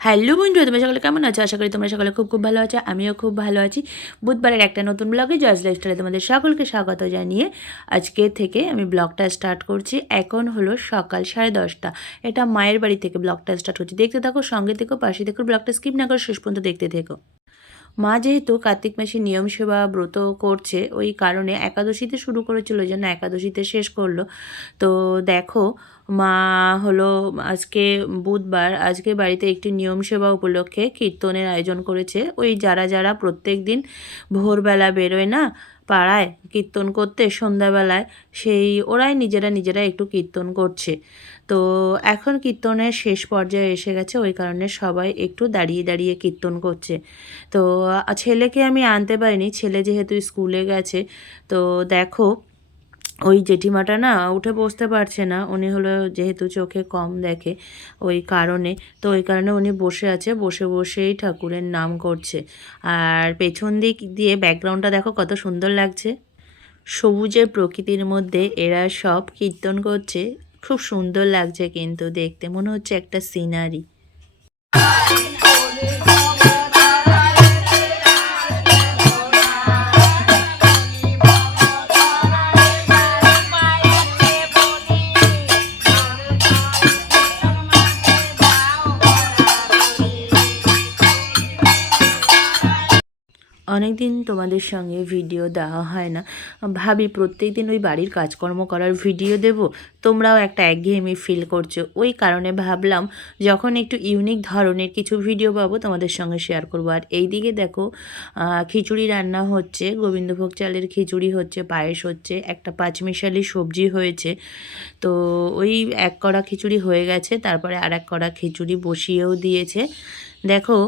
Hello বন্ধুরা, তোমরা সকলে কেমন আছো? আশা করি তোমরা সকলে খুব খুব ভালো আছো। আমিও খুব ভালো আছি। বুধবারের একটা নতুন ব্লগে জয়স লাইফস্টাইলে তোমাদের সকলকে স্বাগত জানিয়ে আজকে থেকে আমি ব্লগটা স্টার্ট করছি। এখন হলো সকাল 10:30। এটা মায়ের বাড়ি থেকে ব্লগটা স্টার্ট করছি। দেখতে থাকো, সঙ্গে থেকো, পাশে থেকো, ব্লগটা স্কিপ না করে শেষ পর্যন্ত দেখতে থেকো। মা যেহেতু কার্তিক মাসে নিয়ম সেবা ব্রত করছে, ওই কারণে একাদশীতে শুরু করেছিল, ওই জন্য একাদশীতে শেষ করলো। তো দেখো, মা হলো আজকে বুধবার, আজকে বাড়িতে একটি নিয়ম সেবা উপলক্ষে কীর্তনের আয়োজন করেছে। ওই যারা যারা প্রত্যেক দিন ভোরবেলা বেরোয় না পাড়ায় কীর্তন করতে সন্ধ্যাবেলায়, সেই ওরাই নিজেরা একটু কীর্তন করছে। তো এখন কীর্তনের শেষ পর্যায়ে এসে গেছে, ওই কারণে সবাই একটু দাঁড়িয়ে দাঁড়িয়ে কীর্তন করছে। তো ছেলেকে আমি আনতে পারিনি, ছেলে যেহেতু স্কুলে গেছে। তো দেখো, ওই জেঠিমাটা না উঠে বসতে পারছে না, উনি হলো যেহেতু চোখে কম দেখে ওই কারণে। তো ওই কারণে উনি বসে আছে, বসে বসেই ঠাকুরের নাম করছে। আর পেছন দিক দিয়ে ব্যাকগ্রাউন্ডটা দেখো কত সুন্দর লাগছে, সবুজের প্রকৃতির মধ্যে এরা সব কীর্তন করছে। খুব সুন্দর লাগছে, কিন্তু দেখতে মনে হচ্ছে একটা সিনারি। অনেক দিন তোমাদের সঙ্গে ভিডিও দেওয়া হয় না, ভাবি প্রত্যেক দিন ওই বাড়ির কাজকর্ম করার ভিডিও দেব, তোমরাও একটা একঘেয়েমি ফিল করছো। ওই কারণে ভাবলাম যখন একটু ইউনিক ধরনের কিছু ভিডিও পাবো তোমাদের সঙ্গে শেয়ার করবো। আর এই দিকে দেখো, খিচুড়ি রান্না হচ্ছে, গোবিন্দভোগ চালের খিচুড়ি হচ্ছে, পায়েস হচ্ছে, একটা পাঁচমিশালি সবজি হয়েছে। তো ওই এক কড়া খিচুড়ি হয়ে গেছে, তারপরে আর এক কড়া খিচুড়ি বসিয়েও দিয়েছে। দেখো,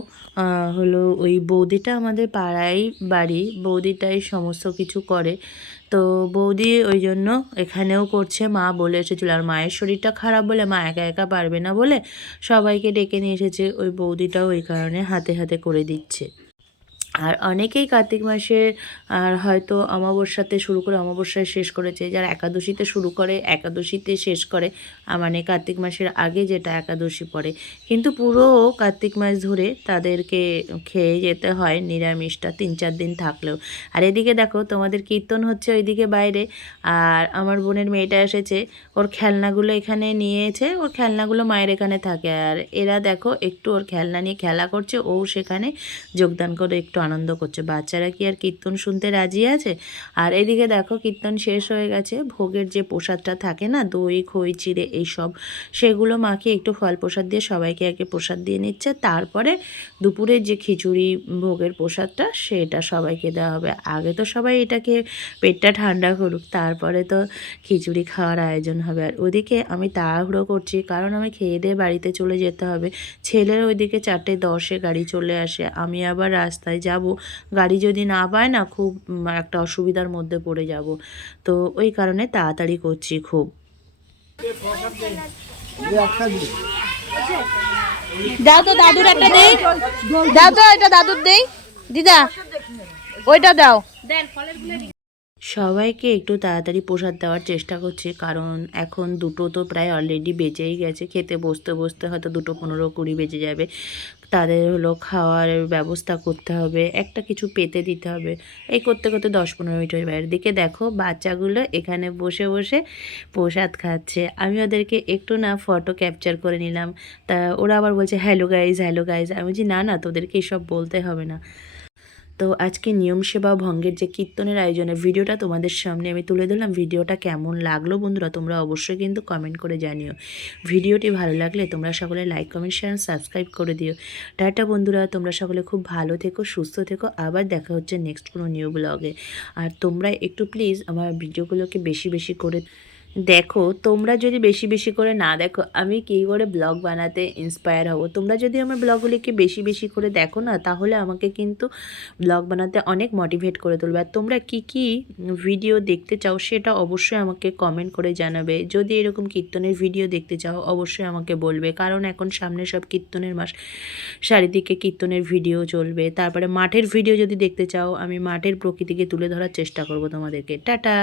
হলো ওই বৌদিটা আমাদের পাড়ায় বাড়ি, বৌদিটাই সমস্ত কিছু করে। তো বৌদি ওই জন্য এখানেও করছে। মা বলে এসেছিল, আর মায়ের শরীরটা খারাপ বলে মা একা একা পারবে না বলে সবাইকে ডেকে নিয়ে এসেছে। ওই বৌদিটাও ওই কারণে হাতে হাতে করে দিচ্ছে। আর অনেকেই কার্তিক মাসে আর হয়তো অমাবস্যাতে শুরু করে অমাবস্যায় শেষ করেছে, যারা একাদশীতে শুরু করে একাদশীতে শেষ করে, মানে কার্তিক মাসের আগে যেটা একাদশী পড়ে। কিন্তু পুরো কার্তিক মাস ধরে তাদেরকে খেয়ে যেতে হয় নিরামিষটা 3-4 দিন থাকলেও। আর এদিকে দেখো, তোমাদের কীর্তন হচ্ছে ওইদিকে বাইরে, আর আমার বোনের মেয়েটা এসেছে, ওর খেলনাগুলো এখানে নিয়েছে, ওর খেলনাগুলো মায়ের এখানে থাকে। আর এরা দেখো একটু ওর খেলনা নিয়ে খেলা করছে, ও সেখানে যোগদান করে একটু আনন্দ করছে। বাচ্চারা কি আর কীর্তন শুনতে রাজি আছে? আর এদিকে দেখো, কীর্তন শেষ হয়ে গেছে, ভোগের যে প্রসাদটা থাকে না, দই খই চিড়ে এইসব, সেগুলো মাকে একটু ফল প্রসাদ দিয়ে সবাইকে আগে প্রসাদ দিয়ে নিচ্ছে। তারপরে দুপুরের যে খিচুড়ি ভোগের প্রসাদটা, সেটা সবাইকে দেওয়া হবে। আগে তো সবাই এটাকে পেটটা ঠান্ডা করুক, তারপরে তো খিচুড়ি খাওয়ার আয়োজন হবে। আর ওদিকে আমি তাড়াহুড়ো করছি, কারণ আমি খেয়ে দিয়ে বাড়িতে চলে যেতে হবে। ছেলের ওইদিকে 4:10 গাড়ি চলে আসে, আমি আবার রাস্তায় যাব, গাড়ি যদি না পায় না, খুব একটা অসুবিধার মধ্যে পড়ে যাব। তো ওই কারণে তাড়াতাড়ি করছি খুব। দাও তো, দাদুর একটা দেই, দাও তো, এটা দাদুর দেই দিদা, ওইটা দাও। সবাইকে একটু তাড়াতাড়ি প্রসাদ দেওয়ার চেষ্টা করছি, কারণ এখন 2টো তো প্রায় অলরেডি বেজেই গেছে। খেতে বসতে বসতে হয়তো 2:15-20 বেজে যাবে। তাদের হলো খাওয়ার ব্যবস্থা করতে হবে, একটা কিছু পেতে দিতে হবে, এই করতে করতে 10-15 মিনিট হয়ে যাবে। দিকে দেখো, বাচ্চাগুলো এখানে বসে বসে প্রসাদ খাচ্ছে। আমি ওদেরকে একটু না ফটো ক্যাপচার করে নিলাম। তা ওরা আবার বলছে হ্যালো গাইজ, হ্যালো গাইজ। আমি বলছি না না, তোদেরকে এসব বলতে হবে না। তো আজকে নিয়ম সেবা ভঙ্গের যে কীর্তনের আয়োজনের ভিডিওটা তোমাদের সামনে আমি তুলে ধরলাম। ভিডিওটা কেমন লাগলো বন্ধুরা, তোমরা অবশ্যই কিন্তু কমেন্ট করে জানিও। ভিডিওটি ভালো লাগলে তোমরা সকলে লাইক কমেন্ট শেয়ার সাবস্ক্রাইব করে দিও। টাটা বন্ধুরা, তোমরা সকলে খুব ভালো থেকো, সুস্থ থেকো। আবার দেখা হচ্ছে নেক্সট কোনো নিউ ব্লগে। আর তোমরা একটু প্লিজ আমার ভিডিওগুলোকে বেশি বেশি করে দেখো। তোমরা যদি বেশি বেশি করে না দেখো, আমি কী করে ব্লগ বানাতে ইন্সপায়ার হব? তোমরা যদি আমার ব্লগগুলিকে বেশি বেশি করে দেখো না, তাহলে আমাকে কিন্তু ব্লগ বানাতে অনেক মোটিভেট করে তুলবে। আর তোমরা কী কী ভিডিও দেখতে চাও সেটা অবশ্যই আমাকে কমেন্ট করে জানাবে। যদি এরকম কীর্তনের ভিডিও দেখতে চাও অবশ্যই আমাকে বলবে, কারণ এখন সামনে সব কীর্তনের মাস, চারিদিকে কীর্তনের ভিডিও চলবে। তারপরে মাঠের ভিডিও যদি দেখতে চাও, আমি মাঠের প্রকৃতিকে তুলে ধরার চেষ্টা করব তোমাদেরকে। টাটা।